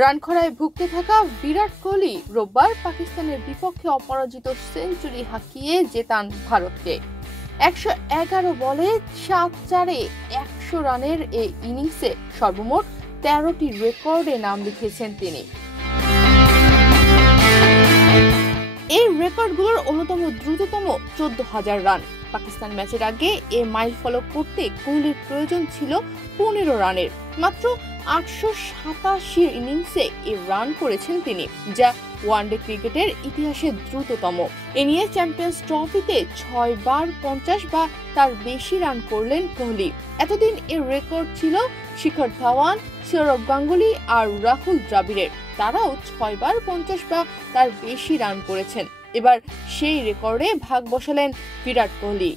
Run খরায় ভুগতে থাকা বিরাট কোহলি রোববার পাকিস্তানের বিপক্ষে অপরাজিত সেঞ্চুরি হাঁকিয়ে জেতান ভারতকে। ১১১ বলে ৭-৪-এ ১০০ রানের এই ইনিংসে সর্বমোট ১৩টি রেকর্ডে নাম লিখেছেন তিনি। এই রেকর্ডগুলোর অন্যতম দ্রুততম ১৪,০০০ রান। পাকিস্তান ম্যাচের আগে এ মাইলফলক করতে কোহলির প্রয়োজন ছিল ১৫ রানের। মাত্র ৮৮৭ ইনিংসে এ রান করেছেন তিনি, যা ওয়ানডে ক্রিকেটের ইতিহাসে দ্রুততম। এ নিয়ে চ্যাম্পিয়ন্স ট্রফিতে ৬ বার ৫০ বা তার বেশি রান করলেন কোহলি। এতদিন এর রেকর্ড ছিল শিখর ধাওয়ান, সৌরভ গাঙ্গুলি আর রাহুল দ্রাবিড়ের। তারাও ৬ বার ৫০ বা তার বেশি রান করেছেন। এবার সেই রেকর্ডে ভাগ বসালেন বিরাট কোহলি।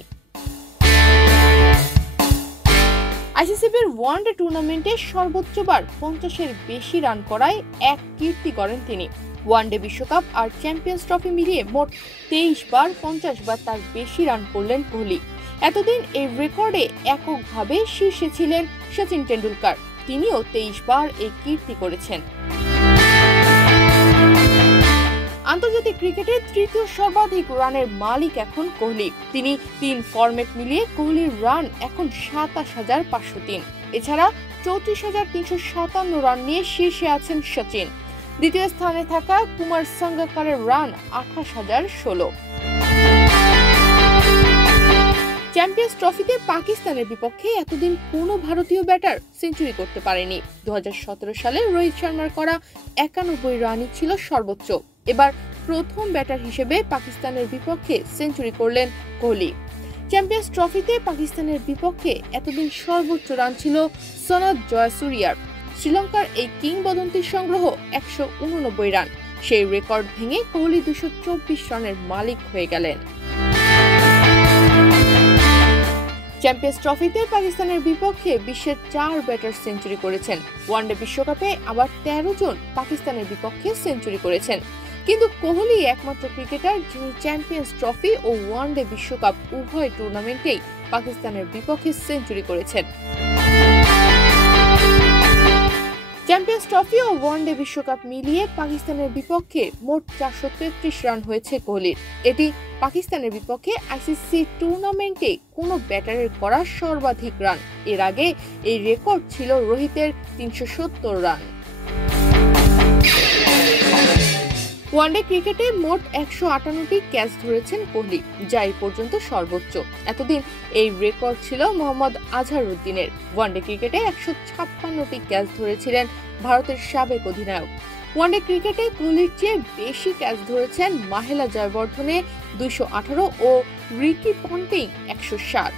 আইসিসিবির ওয়ানডে টুর্নামেন্টে সর্বোচ্চবার ৫০-এর বেশি রান করায় এক কীর্তি করেন তিনি। ওয়ানডে বিশ্বকাপ আর চ্যাম্পিয়ন্স ট্রফি মিলিয়ে মোট ২৩ বার ৫০ বা তার বেশি রান করলেন কোহলি। এতদিন এই রেকর্ডে এককভাবে শীর্ষে ছিলেন সচিন টেন্ডুলকার। তিনিও ২৩ বার এই কীর্তি করেছেন। আন্তর্জাতিক ক্রিকেটের তৃতীয় সর্বাধিক রানের মালিক এখন কোহলি। তিনি ৩ ফরম্যাট মিলিয়ে কোহলির রান এখন ২৭,৫০৩। এছাড়া ৩৪,৩৫৭ রান নিয়ে শীর্ষে আছেন সচিন। দ্বিতীয় স্থানে থাকা কুমার সাঙ্গাকারের রান ২৮,০১৬। চ্যাম্পিয়ন্স ট্রফিতে পাকিস্তানের বিপক্ষে এতদিন কোনো ভারতীয় ব্যাটার সেঞ্চুরি করতে পারেনি। ২০১৭ সালে রোহিত শর্মার করা ৯১ রানই ছিল সর্বোচ্চ। এবার প্রথম ব্যাটার হিসেবে পাকিস্তানের বিপক্ষে সেঞ্চুরি করলেন কোহলি। চ্যাম্পিয়ন্স ট্রফিতে পাকিস্তানের বিপক্ষে এতদিন সর্বোচ্চ রান ছিল সনদ জয়াসুরিয়ার। শ্রীলঙ্কার এই কিংবদন্তির সংগ্রহ ১৮৯ রান। সেই রেকর্ড ভেঙে কোহলি ২২৪ রানের মালিক হয়ে গেলেন। চ্যাম্পিয়ন্স ট্রফিতে পাকিস্তানের বিপক্ষে বিশ্বের ৪ ব্যাটার সেঞ্চুরি করেছেন। ওয়ানডে বিশ্বকাপে আবার ১৩ জন পাকিস্তানের বিপক্ষে সেঞ্চুরি করেছেন। কিন্তু কোহলি একমাত্র ক্রিকেটার যিনি চ্যাম্পিয়ন্স ট্রফি ও ওয়ানডে বিশ্বকাপ উভয় টুর্নামেন্টেই পাকিস্তানের বিপক্ষে সেঞ্চুরি করেছেন। চ্যাম্পিয়ন্স ট্রফি ও ওয়ানডে বিশ্বকাপ মিলিয়ে পাকিস্তানের বিপক্ষে মোট ৪৩৩ রান হয়েছে কোহলির। এটি পাকিস্তানের বিপক্ষে আইসিসি টুর্নামেন্টে কোনো ব্যাটারের করা সর্বাধিক রান। এর আগে এই রেকর্ড ছিল রোহিতের ৩৭০ রান। ওয়ানডে ক্রিকেটে মোট ১৫৮টি ক্যাচ ধরেছেন কোহলি, যা এই পর্যন্ত সর্বোচ্চ। এতদিন এই রেকর্ড ছিল মোহাম্মদ আজহারউদ্দিনের। ওয়ানডে ক্রিকেটে ১৫৬টি ক্যাচ ধরেছিলেন ভারতের সাবেক অধিনায়ক। ওয়ানডে ক্রিকেটে কোহলির চেয়ে বেশি ক্যাচ ধরেছেন মাহেলা জয়বর্ধনে ২১৮ ও রিকি পন্টিং ১৬০।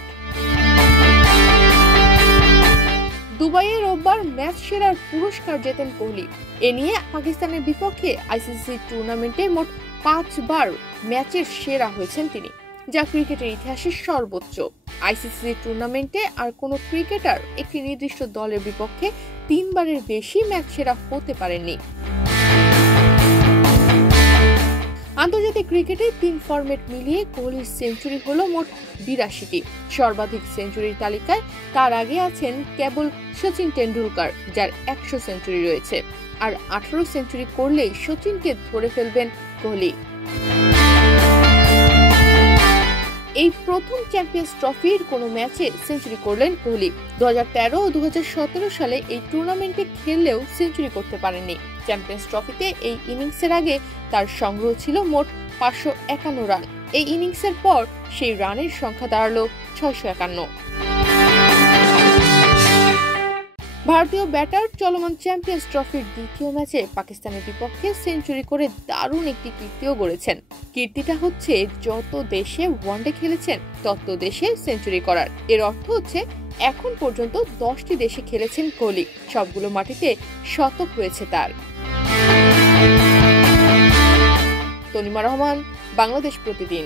দুবাইয়ে রোববার ম্যাচ সেরার পুরস্কার জেতেন কোহলি। এ নিয়ে পাকিস্তানের বিপক্ষে আইসিসি টুর্নামেন্টে মোট ৫ বার ম্যাচের সেরা হয়েছেন তিনি, যা ক্রিকেটের ইতিহাসে সর্বোচ্চ। আইসিসি টুর্নামেন্টে আর কোনো ক্রিকেটার একটি নির্দিষ্ট দলের বিপক্ষে ৩ বারের বেশি ম্যাচ সেরা হতে পারেননি। আন্তর্জাতিক ক্রিকেটে ৩ ফরম্যাট মিলিয়ে কোহলির সেঞ্চুরি হলো মোট ৮২টি। সর্বাধিক সেঞ্চুরির তালিকায় তার আগে আছেন কেবল সচিন টেন্ডুলকার, যার ১০০ সেঞ্চুরি রয়েছে। আর ১৮ সেঞ্চুরি করলেই সচিনকে ধরে ফেলবেন কোহলি। এই প্রথম চ্যাম্পিয়ন্স ট্রফির কোনো ম্যাচে সেঞ্চুরি করলেন কোহলি। ২০১৩ ও ২০১৭ সালে এই টুর্নামেন্টে খেললেও সেঞ্চুরি করতে পারেননি। চ্যাম্পিয়ন্স ট্রফিতে এই ইনিংসের আগে তার সংগ্রহ ছিল মোট ৫৫১ রান। এই ইনিংসের পর সেই রানের সংখ্যা দাঁড়ালো ৬৫১। ভারতীয় ব্যাটার চলমান চ্যাম্পিয়ন্স ট্রফির দ্বিতীয় ম্যাচে পাকিস্তানের বিপক্ষে সেঞ্চুরি করে দারুণ একটি কীর্তিও গড়েছেন। কীর্তিটা হচ্ছে যত দেশে ওয়ানডে খেলেছেন তত দেশে সেঞ্চুরি করার। এর অর্থ হচ্ছে এখন পর্যন্ত ১০টি দেশে খেলেছেন কোহলি, সবগুলো মাটিতে শতক হয়েছে তার। তনিমা রহমান, বাংলাদেশ প্রতিদিন।